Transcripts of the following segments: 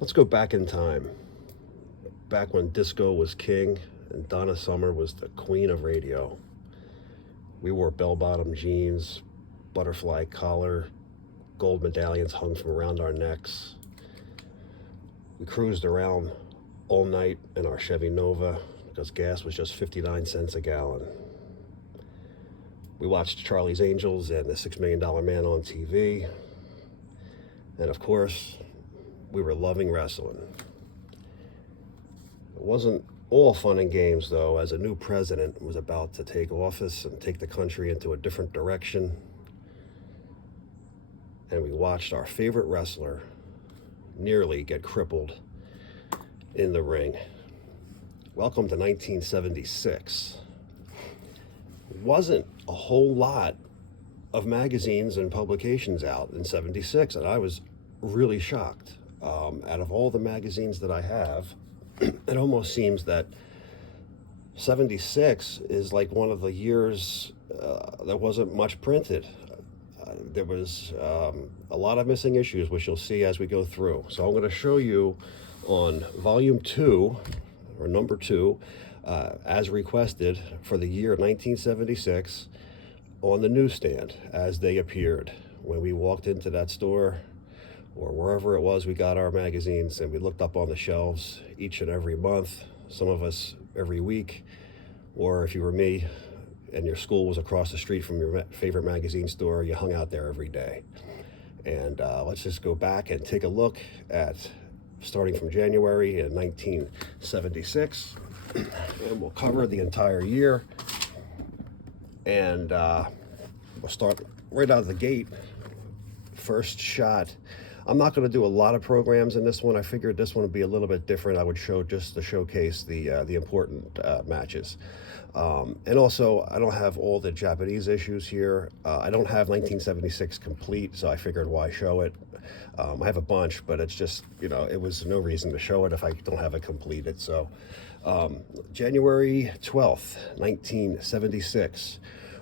Let's go back in time, back when disco was king and Donna Summer was the queen of radio. We wore bell-bottom jeans, butterfly collar, gold medallions hung from around our necks. We cruised around all night in our Chevy Nova because gas was just 59 cents a gallon. We watched Charlie's Angels and the $6 Million Man on TV. And of course, we were loving wrestling. It wasn't all fun and games, though, as a new president was about to take office and take the country into a different direction. And we watched our favorite wrestler nearly get crippled in the ring. Welcome to 1976. Wasn't a whole lot of magazines and publications out in 76, and I was really shocked. Out of all the magazines that I have, it almost seems that 76 is like one of the years that wasn't much printed. There was a lot of missing issues, which you'll see as we go through. So I'm going to show you on volume 2, or number 2, as requested for the year 1976 on the newsstand as they appeared. When we walked into that store or wherever it was, we got our magazines and we looked up on the shelves each and every month, some of us every week, or if you were me and your school was across the street from your favorite magazine store, you hung out there every day. And let's just go back and take a look at starting from January in 1976, and we'll cover the entire year. And we'll start right out of the gate. First shot. I'm not going to do a lot of programs in this one. I figured this one would be a little bit different. I would show just to showcase the important matches. And also, I don't have all the Japanese issues here. I don't have 1976 complete, so I figured why show it. I have a bunch, but it's just, it was no reason to show it if I don't have it completed. So January 12th, 1976.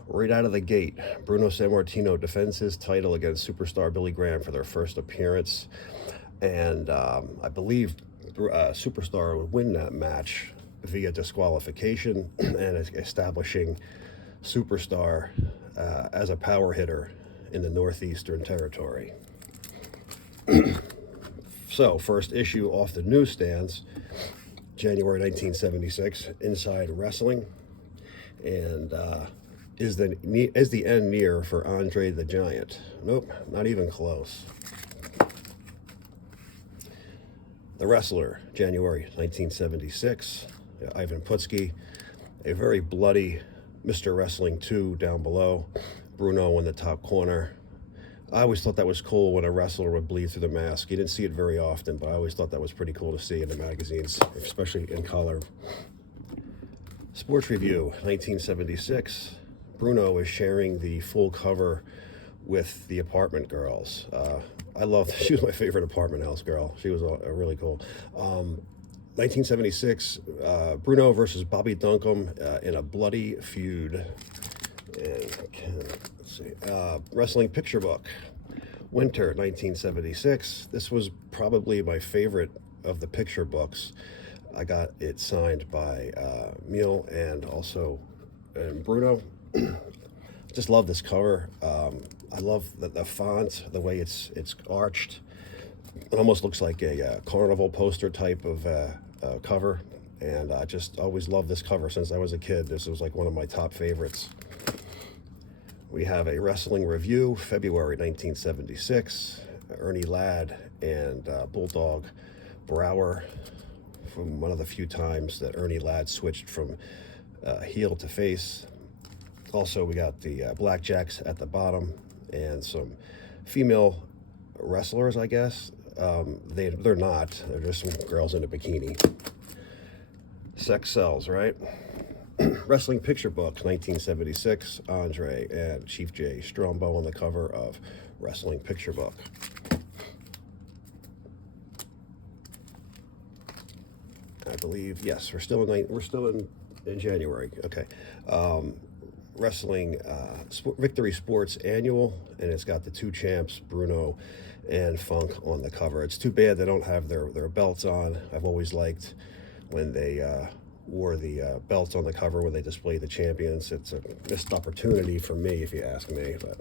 Right out of the gate, Bruno Sammartino defends his title against superstar Billy Graham for their first appearance. And I believe Superstar would win that match via disqualification and establishing Superstar as a power hitter in the Northeastern Territory. So, first issue off the newsstands, January 1976, Inside Wrestling. And is the end near for Andre the Giant? Nope, not even close. The Wrestler, January 1976, Ivan Putski. A very bloody Mr. Wrestling 2 down below. Bruno in the top corner. I always thought that was cool when a wrestler would bleed through the mask. You didn't see it very often, but I always thought that was pretty cool to see in the magazines, especially in color. Sports Review, 1976. Bruno is sharing the full cover with the Apartment Girls. I loved, she was my favorite Apartment House girl. She was really cool. 1976, Bruno versus Bobby Duncombe in a bloody feud. And, let's see, Wrestling Picture Book, Winter 1976. This was probably my favorite of the picture books. I got it signed by Neil and also Bruno. Just love this cover. I love the font, the way it's arched. It almost looks like a carnival poster type of cover. And I just always loved this cover since I was a kid. This was like one of my top favorites. We have a Wrestling Review, February 1976. Ernie Ladd and Bulldog Brower, from one of the few times that Ernie Ladd switched from heel to face. Also, we got the Blackjacks at the bottom and some female wrestlers, I guess. They're not. They're just some girls in a bikini. Sex sells, right? Wrestling Picture Book, 1976. Andre and Chief J. Strombo on the cover of Wrestling Picture Book. I believe, yes, we're still in January. Okay. Wrestling Victory Sports Annual, and it's got the two champs, Bruno and Funk, on the cover. It's too bad they don't have their belts on. I've always liked when they wore the belts on the cover when they displayed the champions. It's a missed opportunity for me, if you ask me. But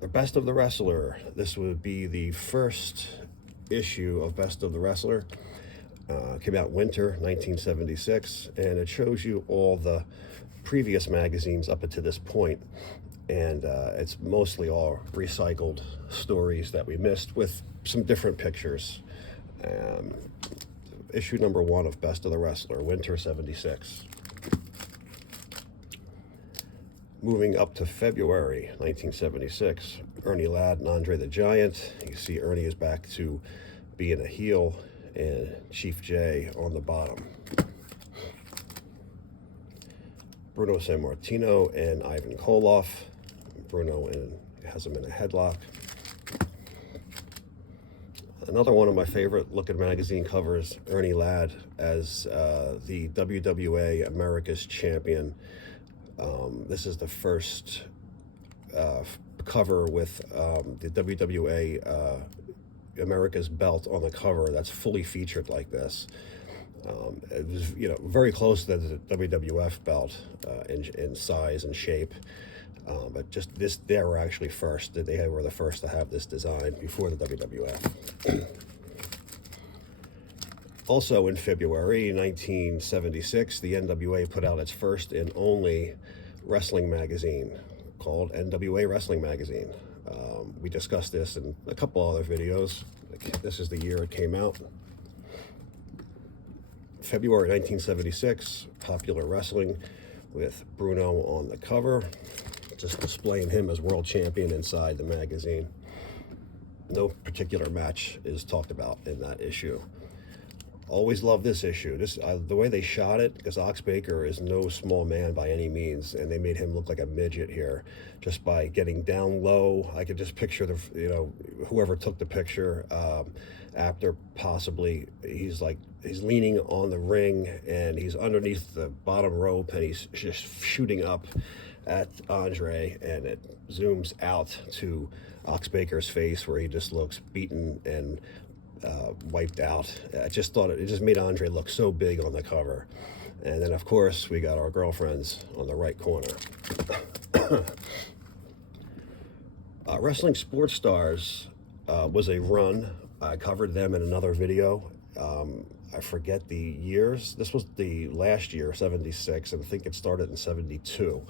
the Best of the Wrestler. This would be the first issue of Best of the Wrestler. Came out winter 1976, and it shows you all the previous magazines up until this point, and it's mostly all recycled stories that we missed with some different pictures. Issue number 1 of Best of the Wrestler, winter 76. Moving up to February 1976, Ernie Ladd and Andre the Giant. You see Ernie is back to being a heel, and Chief J on the bottom. Bruno Sammartino and Ivan Koloff. Bruno has him in a headlock. Another one of my favorite looking magazine covers, Ernie Ladd as the WWA America's Champion. This is the first cover with the WWA America's belt on the cover that's fully featured like this. It was, very close to the WWF belt in size and shape, but just they were actually first. They were the first to have this design before the WWF. Also in February 1976, the NWA put out its first and only wrestling magazine called NWA Wrestling Magazine. We discussed this in a couple other videos. This is the year it came out. February 1976, Popular Wrestling with Bruno on the cover, just displaying him as world champion inside the magazine. No particular match is talked about in that issue. Always loved this issue. The way they shot it, because Ox Baker is no small man by any means, and they made him look like a midget here just by getting down low. I could just picture whoever took the picture after, possibly he's leaning on the ring and he's underneath the bottom rope and he's just shooting up at Andre, and it zooms out to Ox Baker's face where he just looks beaten and wiped out. I just thought it just made Andre look so big on the cover. And then of course we got our girlfriends on the right corner. Wrestling Sports Stars was a run. I covered them in another video. I forget the years. This was the last year, 76, and I think it started in 72.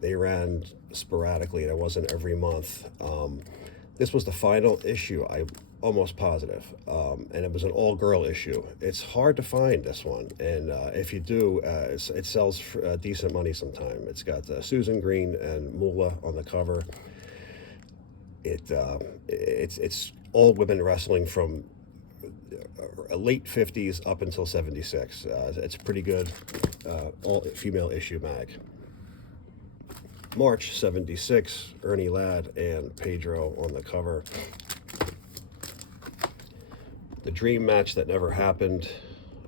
They ran sporadically, and it wasn't every month. This was the final issue, I'm almost positive, and it was an all-girl issue. It's hard to find this one, and if you do, it sells for decent money sometime. It's got Susan Green and Moolah on the cover. It's all women wrestling from late 50s up until 76. It's pretty good, all-female issue mag. March 76, Ernie Ladd and Pedro on the cover. The dream match that never happened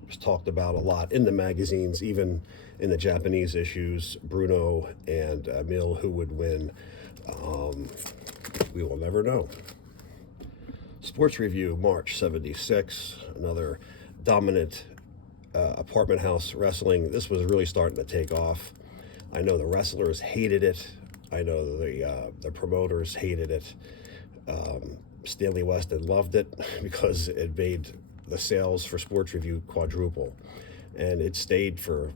was talked about a lot in the magazines, even in the Japanese issues. Bruno and Emil, who would win? We will never know. Sports Review, March 76, another dominant apartment house wrestling. This was really starting to take off. I know the wrestlers hated it. I know the promoters hated it. Stanley Weston loved it because it made the sales for Sports Review quadruple, and it stayed for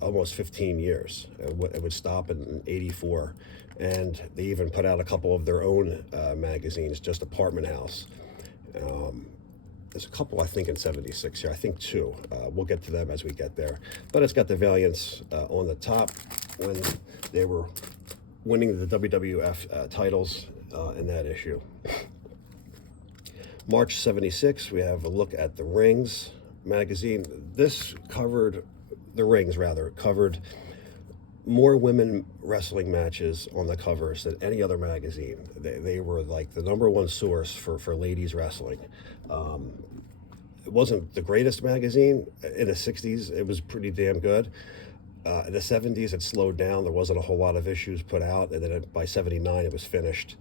almost 15 years. It would stop in 84, and they even put out a couple of their own magazines, just Apartment House. There's a couple, I think, in 76 here. I think 2. We'll get to them as we get there. But it's got the Valiants on the top when they were winning the WWF titles in that issue. March 76, we have a look at the Rings magazine. This covered, the Rings rather, covered more women wrestling matches on the covers than any other magazine. They were like the #1 source for ladies wrestling. It wasn't the greatest magazine in the 60s. It was pretty damn good. In the 70s, it slowed down. There wasn't a whole lot of issues put out, and then by 79, it was finished.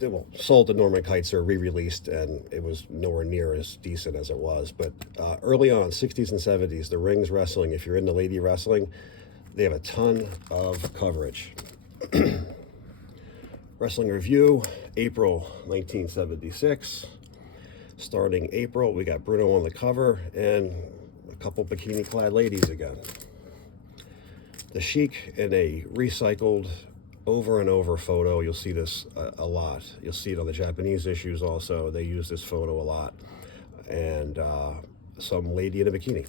Well, sold to Norman Kietzer, re-released, and it was nowhere near as decent as it was. But early on, 60s and 70s, the rings wrestling, if you're into lady wrestling, they have a ton of coverage. Wrestling Review, April 1976. Starting April, we got Bruno on the cover and a couple bikini-clad ladies again. The Sheik in a recycled over and over photo. You'll see this a lot. You'll see it on the Japanese issues also. They use this photo a lot. And some lady in a bikini.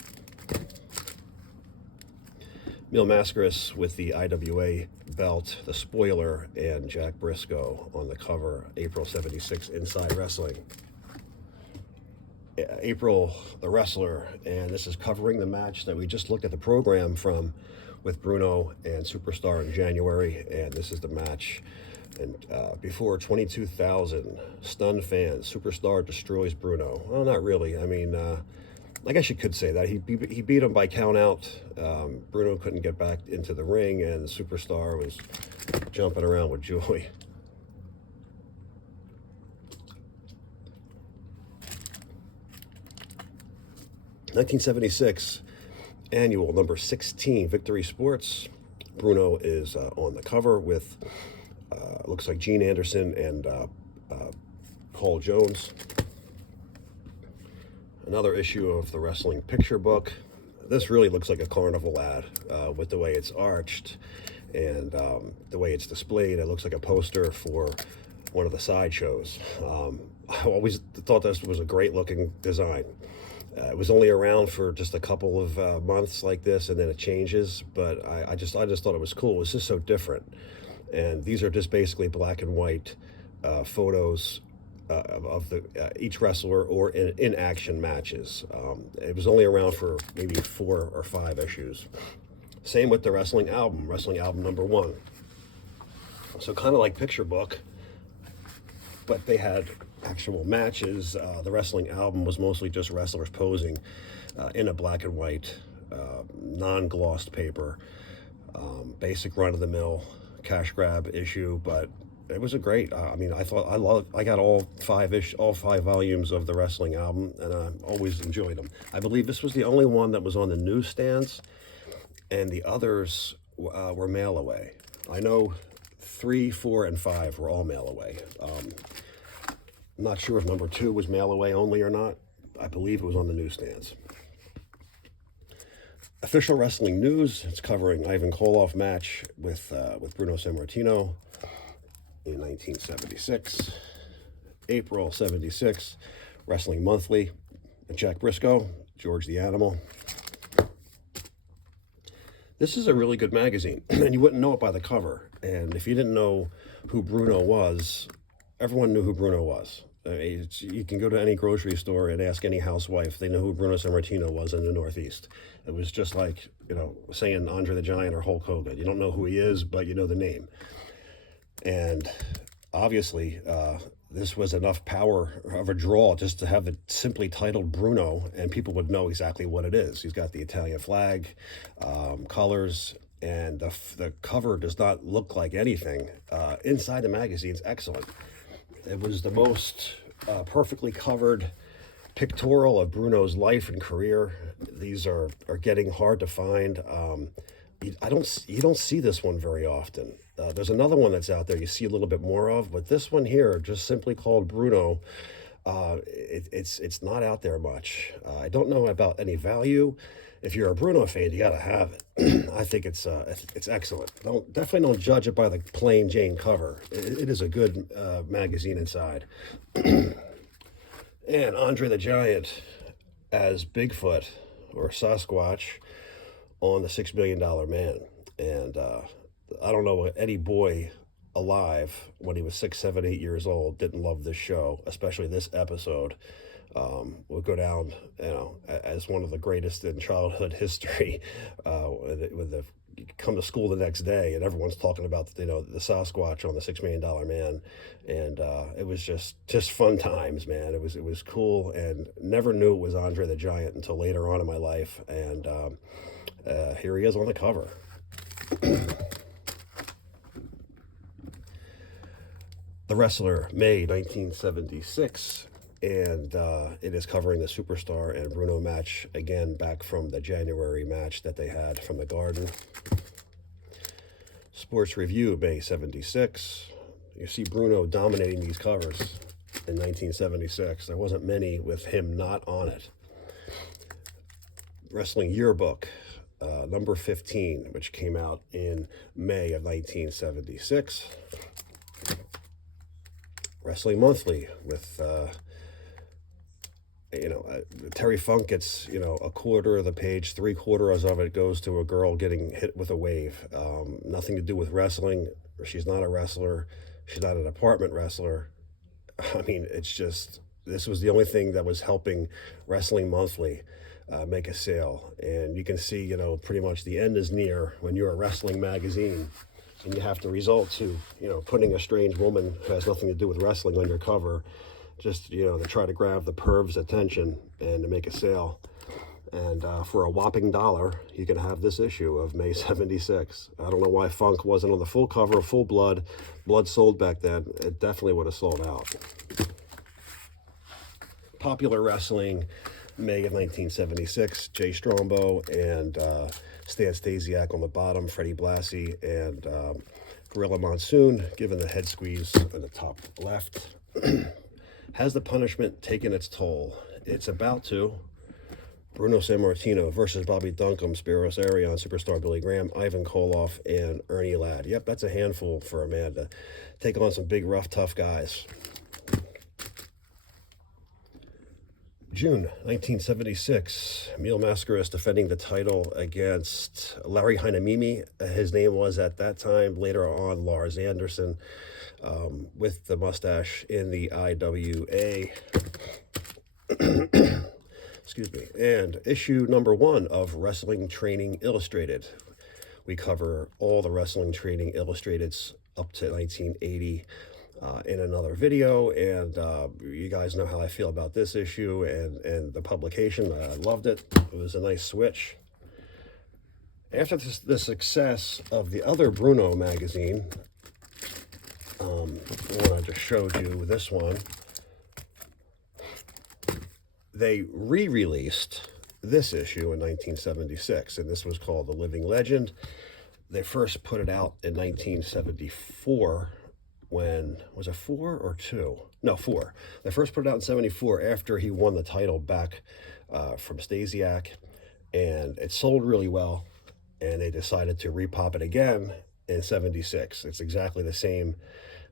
Mil Mascaras with the IWA belt, the spoiler, and Jack Briscoe on the cover, April 76, Inside Wrestling. April, the wrestler, and this is covering the match that we just looked at the program from with Bruno and Superstar in January, and this is the match. And before 22,000 stunned fans, Superstar destroys Bruno. Well, not really. I mean, I guess you could say that. He beat him by count out. Bruno couldn't get back into the ring, and Superstar was jumping around with joy. (1976) annual number 16, Victory Sports. Bruno is on the cover with looks like Gene Anderson and Paul Jones. Another issue of the wrestling picture book. This really looks like a carnival ad with the way it's arched and the way it's displayed. It looks like a poster for one of the sideshows. I always thought this was a great looking design. It was only around for just a couple of months like this, and then it changes. But I just thought it was cool. It was just so different. And these are just basically black and white photos of the each wrestler or in action matches. It was only around for maybe 4 or 5 issues. Same with the wrestling album number 1. So kind of like picture book, but they had actual matches. The wrestling album was mostly just wrestlers posing in a black and white, non-glossed paper, basic run-of-the-mill cash grab issue, but it was a great. I mean, I got all 5 volumes of the wrestling album, and I always enjoyed them. I believe this was the only one that was on the newsstands, and the others were mail away. I know 3, 4, and 5 were all mail away. I'm not sure if number 2 was mail away only or not. I believe it was on the newsstands. Official Wrestling News. It's covering Ivan Koloff match with Bruno Sammartino in 1976. April 76. Wrestling Monthly. Jack Briscoe, George the Animal. This is a really good magazine, and you wouldn't know it by the cover. And if you didn't know who Bruno was, everyone knew who Bruno was. You can go to any grocery store and ask any housewife. They know who Bruno Sammartino was in the Northeast. It was just like, saying Andre the Giant or Hulk Hogan. You don't know who he is, but you know the name. And obviously, this was enough power of a draw just to have it simply titled Bruno, and people would know exactly what it is. He's got the Italian flag, colors, and the cover does not look like anything. Inside the magazine's excellent. It was the most perfectly covered pictorial of Bruno's life and career. These are getting hard to find. You don't see this one very often. There's another one that's out there you see a little bit more of, but this one here, just simply called Bruno, it's not out there much. I don't know about any value. If you're a Bruno fan, you gotta have it. I think it's excellent. Definitely don't judge it by the plain Jane cover. It is a good magazine inside. And Andre the Giant as Bigfoot or Sasquatch on the $6 Million Man. And I don't know any boy alive when he was 6, 7, 8 years old didn't love this show, especially this episode. Will go down, as one of the greatest in childhood history. You come to school the next day and everyone's talking about the Sasquatch on the $6 Million Man, and it was just fun times, man. It was cool, and never knew it was Andre the Giant until later on in my life, and Here he is on the cover. The Wrestler, May 1976, and it is covering the Superstar and Bruno match, again, back from the January match that they had from the Garden. Sports Review, May 76. You see Bruno dominating these covers in 1976. There wasn't many with him not on it. Wrestling Yearbook, number 15, which came out in May of 1976. Wrestling Monthly with, Terry Funk gets, a quarter of the page, 3/4 of it goes to a girl getting hit with a wave. Nothing to do with wrestling. She's not a wrestler. She's not an apartment wrestler. I mean, it's just, this was the only thing that was helping Wrestling Monthly make a sale. And you can see, pretty much the end is near when you're a wrestling magazine. And you have to resort to, putting a strange woman who has nothing to do with wrestling on your cover, just, to try to grab the perv's attention and to make a sale. And for a whopping $1, you can have this issue of May 76. I don't know why Funk wasn't on the full cover, full blood. Blood sold back then. It definitely would have sold out. Popular Wrestling, May of 1976. Jay Strongbow and Stan Stasiak on the bottom, Freddie Blassie and Gorilla Monsoon, given the head squeeze in the top left. Has the punishment taken its toll? It's about to. Bruno Sammartino versus Bobby Duncombe, Spiros Arion, Superstar Billy Graham, Ivan Koloff, and Ernie Ladd. Yep, that's a handful for a man to take on some big, rough, tough guys. June 1976, Emil Mascaras defending the title against Larry Heinamimi. His name was at that time, later on, Lars Anderson, with the mustache in the IWA. Excuse me. And issue number 1 of Wrestling Training Illustrated. We cover all the Wrestling Training Illustrateds up to 1980. In another video, and you guys know how I feel about this issue and the publication. I loved it. It was a nice switch. After the success of the other Bruno magazine, the one I just showed you, this one, they re-released this issue in 1976, and this was called The Living Legend. They first put it out in 1974. When, was it 4 or 2? No, 4. They first put it out in 74 after he won the title back from Stasiak, and it sold really well, and they decided to repop it again in 76. It's exactly the same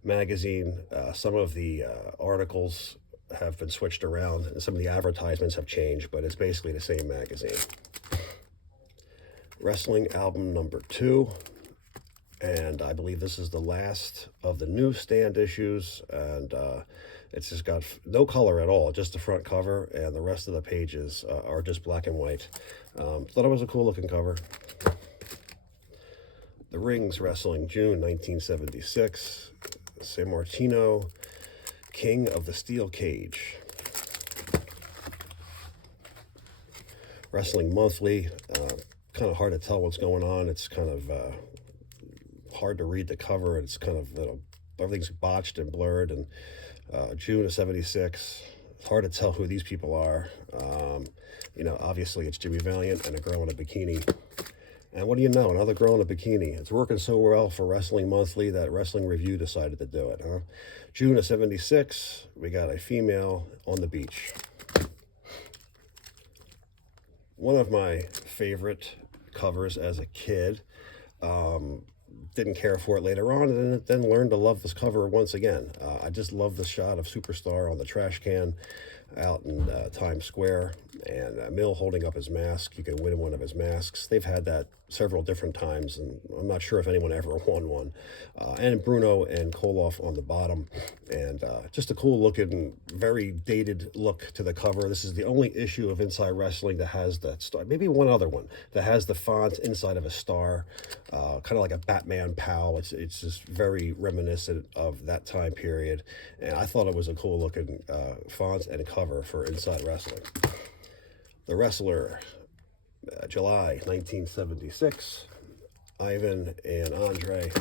magazine. Some of the articles have been switched around, and some of the advertisements have changed, but it's basically the same magazine. Wrestling album number 2. And I believe this is the last of the newsstand issues, and it's just got no color at all, just the front cover, and the rest of the pages are just black and white. Thought it was a cool looking cover. The Rings Wrestling, June 1976. Sammartino, King of the Steel Cage. Wrestling Monthly, kind of hard to tell what's going on. It's kind of hard to read the cover. It's kind of, everything's botched and blurred. And June of 76, it's hard to tell who these people are. Obviously it's Jimmy Valiant and a girl in a bikini. And what do you know, another girl in a bikini. It's working so well for Wrestling Monthly that Wrestling Review decided to do it, huh? June of 76, we got a female on the beach. One of my favorite covers as a kid. Didn't care for it later on, and then learned to love this cover once again. I just love the shot of Superstar on the trash can out in Times Square, and Mill holding up his mask. You can win one of his masks. They've had that several different times, and I'm not sure if anyone ever won one. And Bruno and Koloff on the bottom, and just a cool looking, very dated look to the cover. This is the only issue of Inside Wrestling that has that star, maybe one other one, that has the font inside of a star, kind of like a Batman POW. It's just very reminiscent of that time period, and I thought it was a cool looking font and cover for Inside Wrestling. The Wrestler, July 1976, Ivan and Andre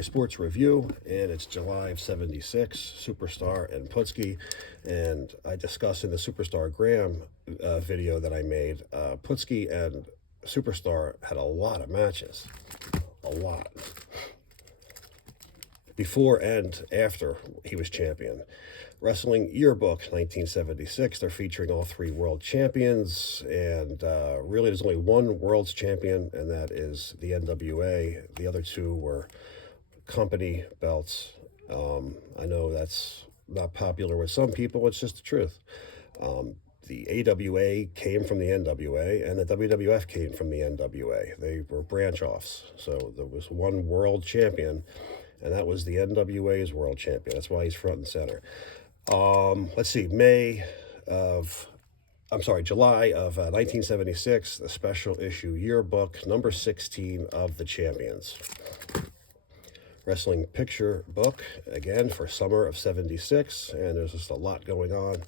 sports review, and it's July of 76, Superstar and Putski. And I discussed in the Superstar Graham video that I made, Putski and Superstar had a lot of matches, a lot, before and after he was champion. Wrestling Yearbook 1976, they're featuring all three world champions, and really there's only one world's champion, and that is the NWA. The other two were company belts. I know that's not popular with some people, it's just the truth. The AWA came from the NWA, and the WWF came from the NWA. They were branch-offs, so there was one world champion, and that was the NWA's world champion. That's why he's front and center. Let's see, July of 1976, the special issue yearbook, number 16 of the champions. Wrestling picture book, again, for summer of 76, and there's just a lot going on.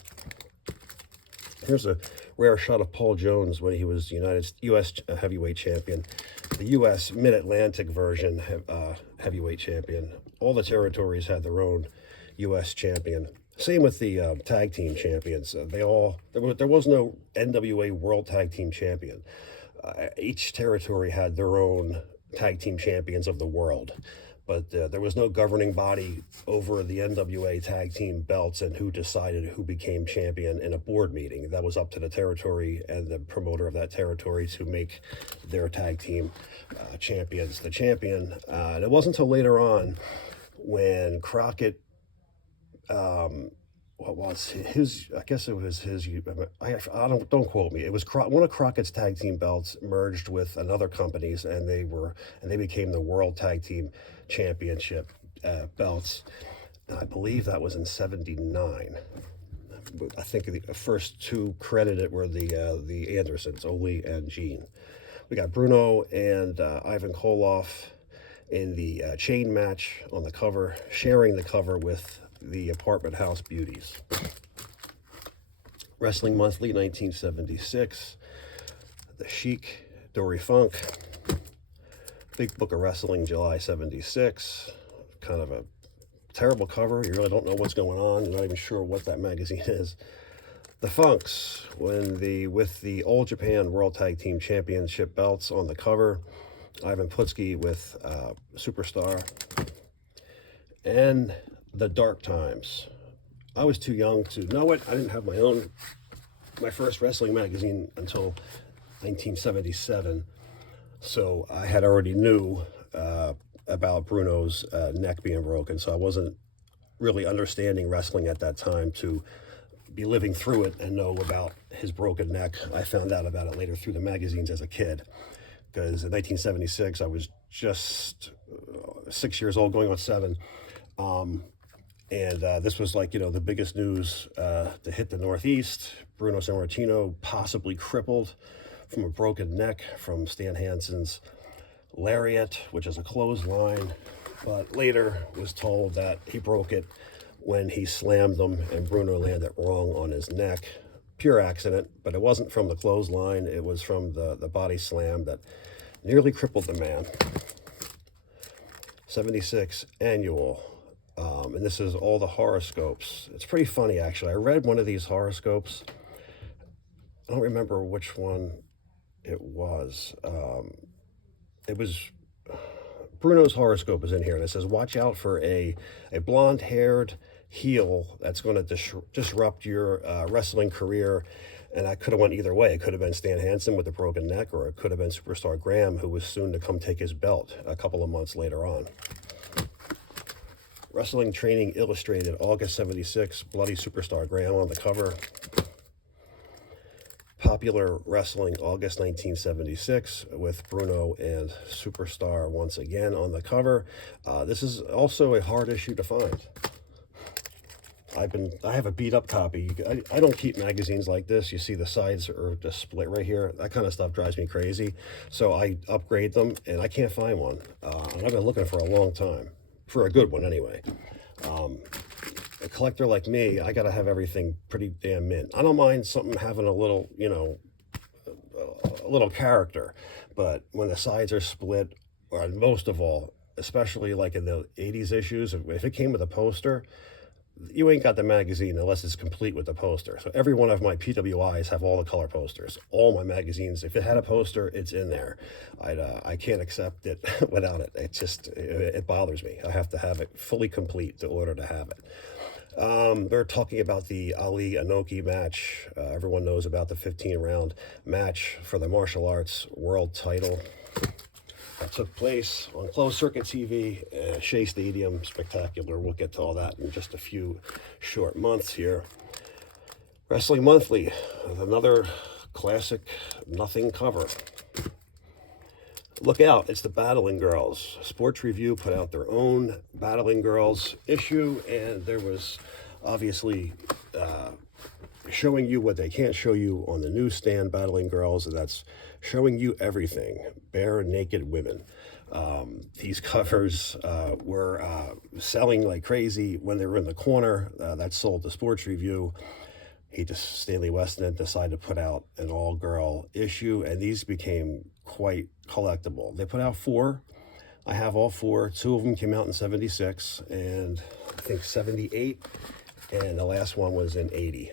Here's a rare shot of Paul Jones when he was U.S. heavyweight champion, the U.S. Mid-Atlantic version heavyweight champion. All the territories had their own U.S. champion. Same with the tag team champions. There was no NWA World Tag Team Champion. Each territory had their own tag team champions of the world. But there was no governing body over the NWA tag team belts and who decided who became champion in a board meeting. That was up to the territory and the promoter of that territory to make their tag team champions the champion. And it wasn't until later on when Crockett, what was his, I guess it was his, don't quote me, it was one of Crockett's tag team belts merged with another company's, and they became the World Tag Team Championship belts. And I believe that was in 79. I think the first two credited were the Andersons, Ole and Gene. We got Bruno and Ivan Koloff in the chain match on the cover, sharing the cover with the Apartment House Beauties. Wrestling Monthly 1976, The Sheik, Dory Funk. Big Book of Wrestling, July 76. Kind of a terrible cover. You really don't know what's going on. You're not even sure what that magazine is. The Funks, with the All Japan World Tag Team Championship belts on the cover. Ivan Putski with Superstar. And The Dark Times. I was too young to know it. I didn't have my first wrestling magazine until 1977. So I had already knew about Bruno's neck being broken. So I wasn't really understanding wrestling at that time to be living through it and know about his broken neck. I found out about it later through the magazines as a kid. Because in 1976, I was just 6 years old, going on 7. And this was like, the biggest news to hit the Northeast. Bruno Sammartino possibly crippled from a broken neck from Stan Hansen's lariat, which is a clothesline. But later was told that he broke it when he slammed him and Bruno landed wrong on his neck. Pure accident, but it wasn't from the clothesline. It was from the body slam that nearly crippled the man. 76 annual. And this is all the horoscopes. It's pretty funny, actually. I read one of these horoscopes. I don't remember which one it was. It was Bruno's horoscope is in here, and it says, watch out for a blonde-haired heel that's going to disrupt your wrestling career. And I could have went either way. It could have been Stan Hansen with a broken neck, or it could have been Superstar Graham, who was soon to come take his belt a couple of months later on. Wrestling Training Illustrated, August 76, Bloody Superstar Graham on the cover. Popular Wrestling, August 1976, with Bruno and Superstar once again on the cover. This is also a hard issue to find. I have a beat up copy. I don't keep magazines like this. You see the sides are just split right here. That kind of stuff drives me crazy. So I upgrade them, and I can't find one. And I've been looking for a long time. For a good one, anyway. collector like me, I gotta have everything pretty damn mint. I don't mind something having a little, you know, a little character, but when the sides are split, or most of all, especially like in the 80s issues, if it came with a poster, you ain't got the magazine unless it's complete with the poster. So every one of my PWIs have all the color posters. All my magazines, if it had a poster, it's in there. I can't accept it without it. It bothers me. I have to have it fully complete in order to have it. They're talking about the Ali Inoki match. Everyone knows about the 15-round match for the martial arts world title. That took place on closed circuit TV at Shea Stadium. Spectacular. We'll get to all that in just a few short months here. Wrestling Monthly, another classic nothing cover. Look out, it's the Battling Girls. Sports Review put out their own Battling Girls issue, and there was obviously showing you what they can't show you on the newsstand, Battling Girls, and that's showing you everything. Bare naked women. These covers were selling like crazy when they were in the corner. That sold to Sports Review. Stanley Weston decided to put out an all-girl issue, and these became quite collectible. They put out 4. I have all 4. 2 of them came out in 76, and I think 78, and the last one was in 80.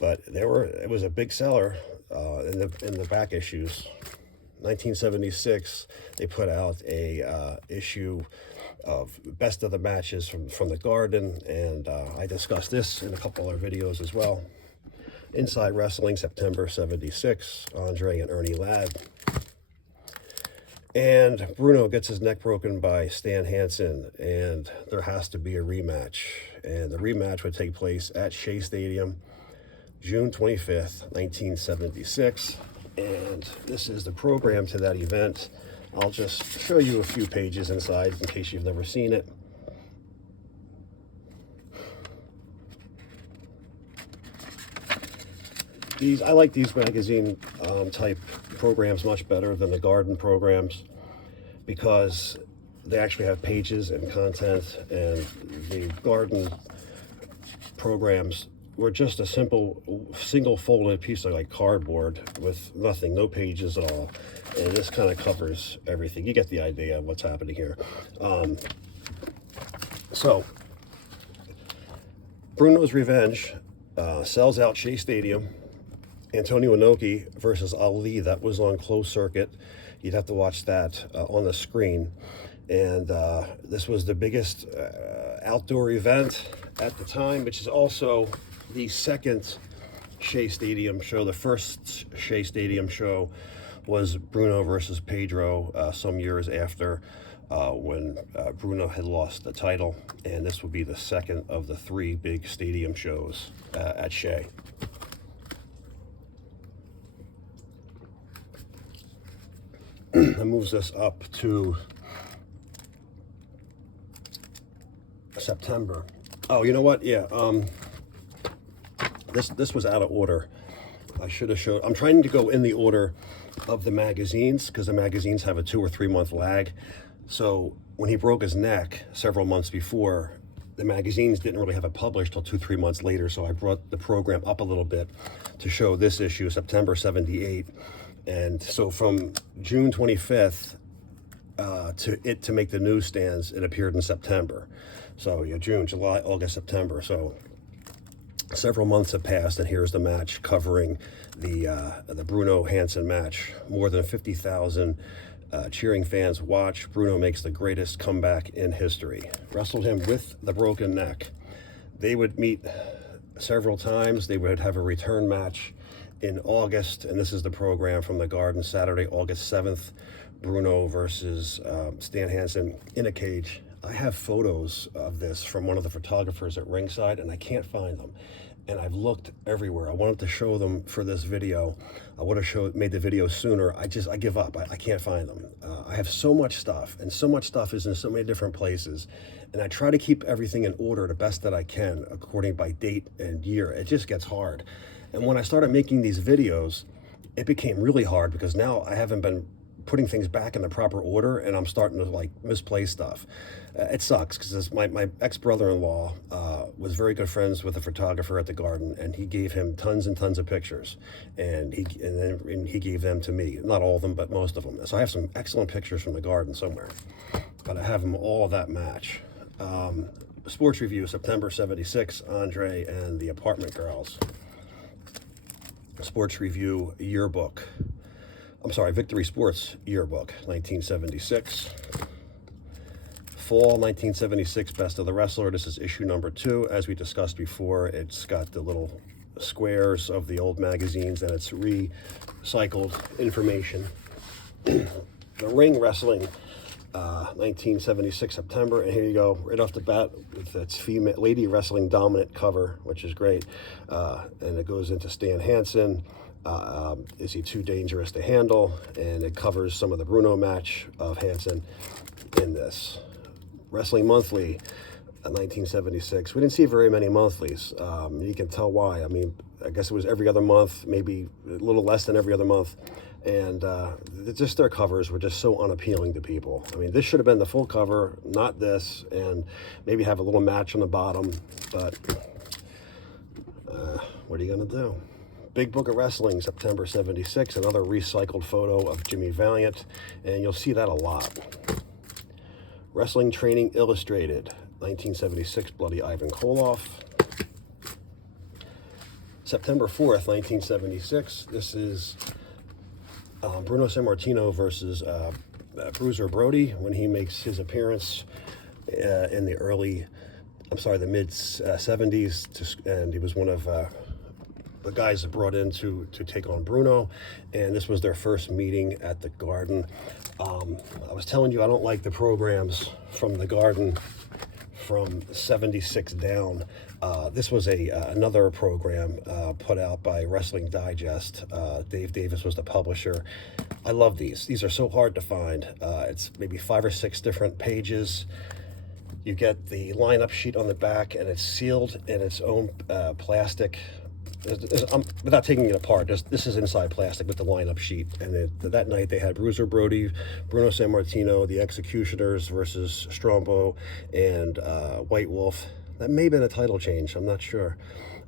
But it was a big seller in the back issues. 1976, they put out a issue of best of the matches from the Garden, and I discussed this in a couple of videos as well. Inside Wrestling, September 76, Andre and Ernie Ladd. And Bruno gets his neck broken by Stan Hansen, and there has to be a rematch. And the rematch would take place at Shea Stadium, June 25th, 1976. And this is the program to that event. I'll just show you a few pages inside in case you've never seen it. I like these magazine type programs much better than the Garden programs because they actually have pages and content, and the Garden programs were just a simple single folded piece of like cardboard with nothing, no pages at all. And this kind of covers everything. You get the idea of what's happening here. So Bruno's Revenge sells out Shea Stadium. Antonio Inoki versus Ali, that was on closed circuit. You'd have to watch that on the screen. And this was the biggest outdoor event at the time, which is also the second Shea Stadium show. The first Shea Stadium show was Bruno versus Pedro some years after when Bruno had lost the title. And this will be the second of the 3 big stadium shows at Shea. That moves us up to September. Oh, you know what? Yeah, this was out of order. I should have showed. I'm trying to go in the order of the magazines because the magazines have a 2 or 3 month lag. So when he broke his neck several months before, the magazines didn't really have it published till 2-3 months later. So I brought the program up a little bit to show this issue, September 78. And so from June 25th to make the newsstands, it appeared in September. So June, July, August, September. So several months have passed, and here's the match covering the Bruno Hansen match. More than 50,000 cheering fans watch. Bruno makes the greatest comeback in history. Wrestled him with the broken neck. They would meet several times. They would have a return match in August, and this is the program from the Garden, Saturday, August 7th, Bruno versus Stan Hansen in a cage. I have photos of this from one of the photographers at ringside, and I can't find them. And I've looked everywhere. I wanted to show them for this video. I would have made the video sooner. I give up. I can't find them. I have so much stuff, and so much stuff is in so many different places. And I try to keep everything in order the best that I can, according by date and year. It just gets hard. And when I started making these videos, it became really hard because now I haven't been putting things back in the proper order, and I'm starting to like misplace stuff. It sucks because my ex-brother-in-law was very good friends with the photographer at the Garden, and he gave him tons and tons of pictures, and he gave them to me. Not all of them, but most of them. So I have some excellent pictures from the Garden somewhere, but I have them all that match. Sports Review, September 76, Andre and the Apartment Girls. Sports Review Yearbook. I'm sorry, Victory Sports Yearbook, 1976. Fall 1976, Best of the Wrestler. This is issue number 2. As we discussed before, it's got the little squares of the old magazines, and it's recycled information. The Ring Wrestling, 1976 September, and here you go, right off the bat with its female lady wrestling dominant cover, which is great, and it goes into Stan Hansen. Is he too dangerous to handle? And it covers some of the Bruno match of Hansen in this. Wrestling Monthly, 1976. We didn't see very many monthlies. You can tell why. I mean, I guess it was every other month, maybe a little less than every other month. And just their covers were just so unappealing to people. I mean, this should have been the full cover, not this, and maybe have a little match on the bottom. But what are you going to do? Big Book of Wrestling, September 76, another recycled photo of Jimmy Valiant, and you'll see that a lot. Wrestling Training Illustrated, 1976, Bloody Ivan Koloff. September 4th, 1976, this is Bruno Sammartino versus Bruiser Brody when he makes his appearance in the mid 70s, and he was one of the guys brought in to take on Bruno, and this was their first meeting at the Garden. I was telling you I don't like the programs from the Garden from 76 down. This was another program put out by Wrestling Digest. Dave Davis was the publisher. I love these. These are so hard to find. It's maybe 5 or 6 different pages. You get the lineup sheet on the back, and it's sealed in its own plastic. Without taking it apart, this is inside plastic with the lineup sheet. And that night they had Bruiser Brody, Bruno Sammartino, the Executioners versus Strombo, and White Wolf. That may have been a title change, I'm not sure.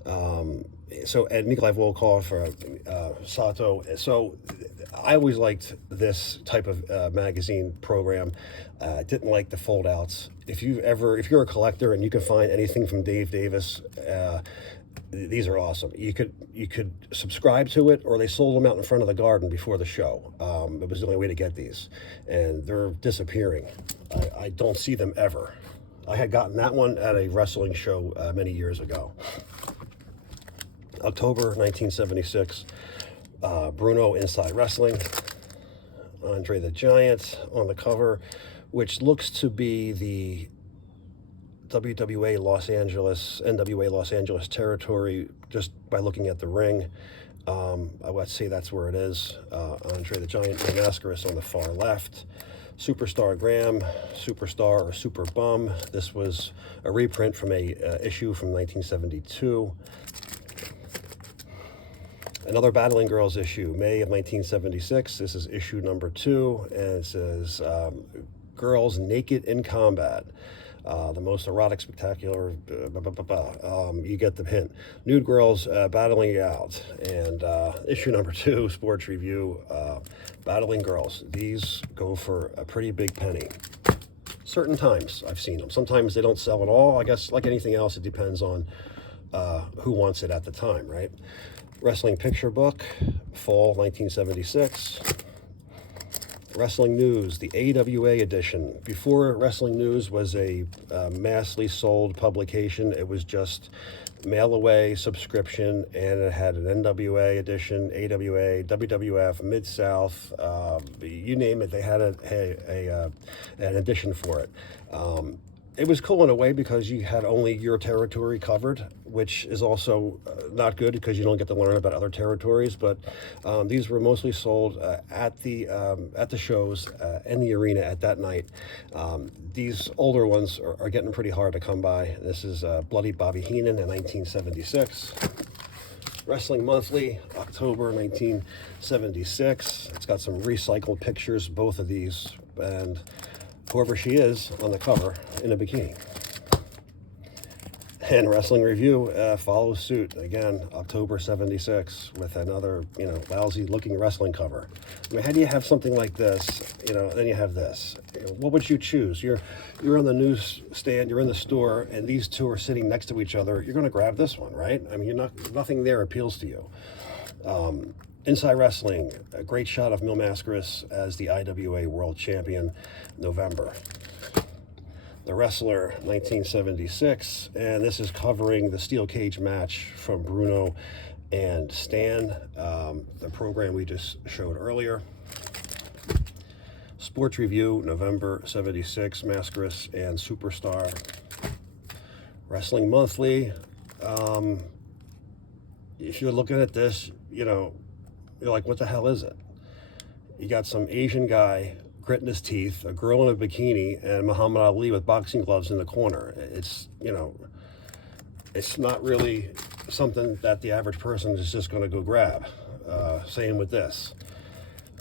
And Nikolai Volkov, Sato. So I always liked this type of magazine program. Didn't like the fold-outs. If you're a collector and you can find anything from Dave Davis, these are awesome. You could subscribe to it, or they sold them out in front of the Garden before the show. It was the only way to get these, and they're disappearing. I don't see them ever. I had gotten that one at a wrestling show many years ago. October 1976, Bruno Inside Wrestling, Andre the Giant on the cover, which looks to be the NWA Los Angeles territory just by looking at the ring. I would say that's where it is. Andre the Giant and Mascaris on the far left. Superstar Graham, Superstar or Super Bum. This was a reprint from a issue from 1972. Another Battling Girls issue, May of 1976. This is issue number 2, and it says Girls Naked in Combat. The most erotic, spectacular, you get the hint. Nude girls battling it out. And issue number 2, Sports Review, Battling Girls. These go for a pretty big penny. Certain times I've seen them. Sometimes they don't sell at all. I guess like anything else, it depends on who wants it at the time, right? Wrestling Picture Book, Fall 1976. Wrestling News, the AWA edition. Before Wrestling News was a massively sold publication, it was just mail away subscription, and it had an NWA edition, AWA, WWF, Mid-South, you name it, they had an edition for it. It was cool in a way because you had only your territory covered, which is also not good because you don't get to learn about other territories. But these were mostly sold at the shows in the arena at that night. These older ones are getting pretty hard to come by. This is Bloody Bobby Heenan in 1976. Wrestling Monthly, October 1976. It's got some recycled pictures, both of these, and whoever she is on the cover in a bikini. And Wrestling Review follows suit again, October '76, with another, lousy looking wrestling cover. I mean, how do you have something like this, then you have this? What would you choose? You're on the newsstand, you're in the store, and these two are sitting next to each other. You're going to grab this one, right? I mean, nothing there appeals to you. Inside Wrestling, a great shot of Mil Mascaras as the IWA World Champion, November. The Wrestler, 1976, and this is covering the steel cage match from Bruno and Stan, the program we just showed earlier. Sports Review, November 76, Mascaras and Superstar. Wrestling Monthly, if you're looking at this, you're like, what the hell is it? You got some Asian guy gritting his teeth, a girl in a bikini, and Muhammad Ali with boxing gloves in the corner. It's, it's not really something that the average person is just going to go grab. Same with this.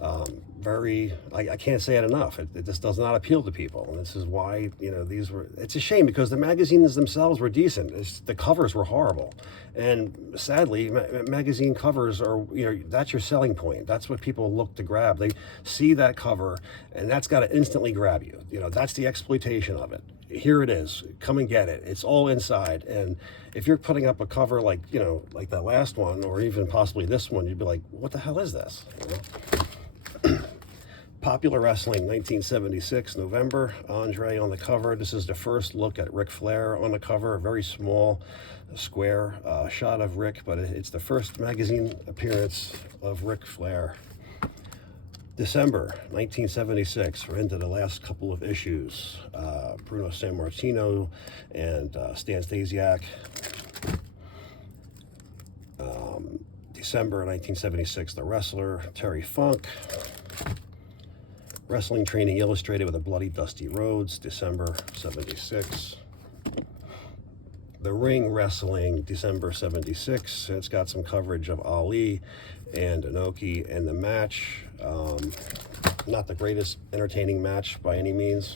I can't say it enough. It just does not appeal to people. And this is why, it's a shame because the magazines themselves were decent. The covers were horrible. And sadly, magazine covers are, that's your selling point. That's what people look to grab. They see that cover and that's got to instantly grab you. That's the exploitation of it. Here it is. Come and get it. It's all inside. And if you're putting up a cover like, like that last one, or even possibly this one, you'd be like, what the hell is this? Popular Wrestling, 1976, November. Andre on the cover. This is the first look at Ric Flair on the cover. A very small, square shot of Ric, but it's the first magazine appearance of Ric Flair. December 1976. We're into the last couple of issues. Bruno Sammartino and Stan Stasiak. December 1976, The Wrestler, Terry Funk. Wrestling Training Illustrated with a Bloody Dusty Rhodes, December 76. The Ring Wrestling, December 76. It's got some coverage of Ali and Inoki and the match. Not the greatest entertaining match by any means.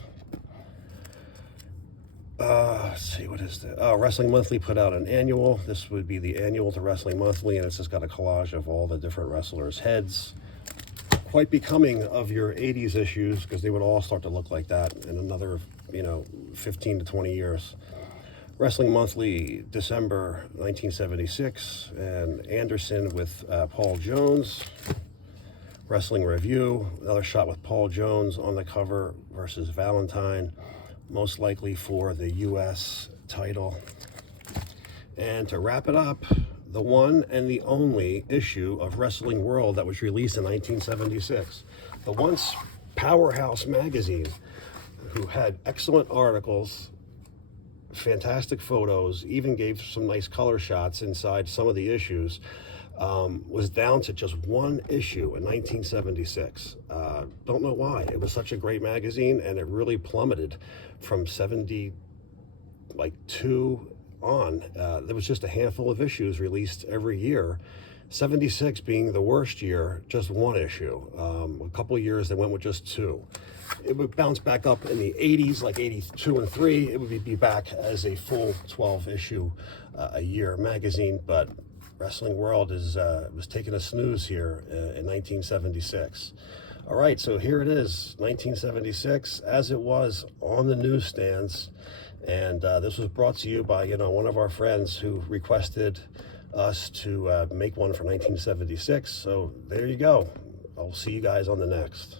Let's see, what is that? Wrestling Monthly put out an annual. This would be the annual to Wrestling Monthly, and it's just got a collage of all the different wrestlers' heads. Quite becoming of your 80s issues, because they would all start to look like that in another, 15 to 20 years. Wrestling Monthly, December 1976, and Anderson with Paul Jones. Wrestling Review, another shot with Paul Jones on the cover versus Valentine, most likely for the U.S. title. And to wrap it up, the one and the only issue of Wrestling World that was released in 1976. The once powerhouse magazine, who had excellent articles, fantastic photos, even gave some nice color shots inside some of the issues, was down to just one issue in 1976. Don't know why. It was such a great magazine, and it really plummeted from 72 on. There was just a handful of issues released every year. 76 being the worst year, just one issue. A couple of years they went with just two. It would bounce back up in the 80s, like 82 and 3. It would be back as a full 12 issue a year magazine, but Wrestling World was taking a snooze here in 1976. All right, so here it is, 1976, as it was on the newsstands. And this was brought to you by, one of our friends who requested us to make one for 1976. So there you go. I'll see you guys on the next.